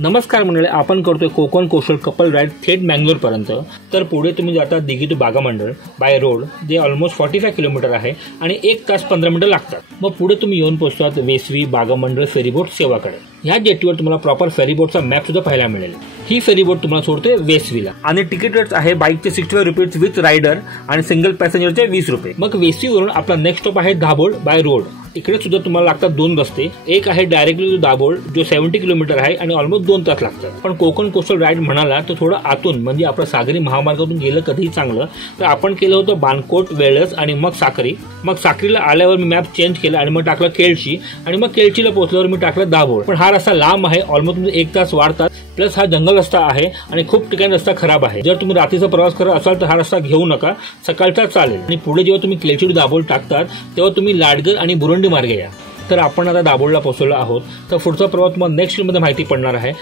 नमस्कार मंडळी, आपण करतोय कोकण कोस्टल कपल राईड थेट मँगलोर पर्यंत। तर पुढे तुम्ही जाता दिघी टू बागामंडळ बाय रोड, जे ऑलमोस्ट 45 किलोमीटर आहे आणि 1 तास 15 मिनिटं लागतात। मग पुढे तुम्ही येऊन पोहोचतात वेसवी बागामंडळ फेरीबोट सेवाकडे। या जेटीवर तुम्हाला प्रॉपर फेरीबोटचा मॅप सुद्धा पाहायला मिळेल। ही फेरीबोट तुम्हाला सोडते वेसवीला आणि तिकीट रेट आहे बाईकचे 65 रुपीज विथ रायडर आणि सिंगल पॅसेंजरचे 20 रुपये। मग वेसवीवरून आपला नेक्स्ट स्टॉप आहे दाभोळ बाय रोड। इकडे सुद्धा तुम्हाला लागतात 2 रस्ते। एक आहे डायरेक्टली टू दाभोळ, जो 70 किलोमीटर आहे आणि ऑलमोस्ट 2 तास लागतात। पण कोकण कोस्टल राईड म्हणाला तर थोडं आतून, म्हणजे आपलं सागरी महामार्गातून गेलं कधीही चांगलं। तर आपण केलं होतं बाणकोट, वेळस आणि मग साक्री। मग साक्रीला आल्यावर मी मॅप चेंज केला आणि मग टाकलं केळशी, आणि मग केळशीला पोहोचल्यावर मी टाकलं दाभोळ। पण हा रस्ता लांब आहे, ऑलमोस्ट 1 तास वाढतात, प्लस हा जंगल रस्ता आहे आणि खूप ठिकाणी रस्ता खराब आहे। जर तुम्ही रात्रीचा प्रवास करत असाल तर हा रस्ता घेऊ नका, सकाळचा चालेल। आणि पुढे जेव्हा तुम्ही केळशी टू दाभोळ टाकतात तेव्हा तुम्ही लाडगर आणि बुरुंडी मार्गे या। तर आपण आता दाभोळला पोहोचलो आहोत। तर पुढचा प्रवास तुम्हाला नेक्स्ट मध्ये माहिती पडणार आहे।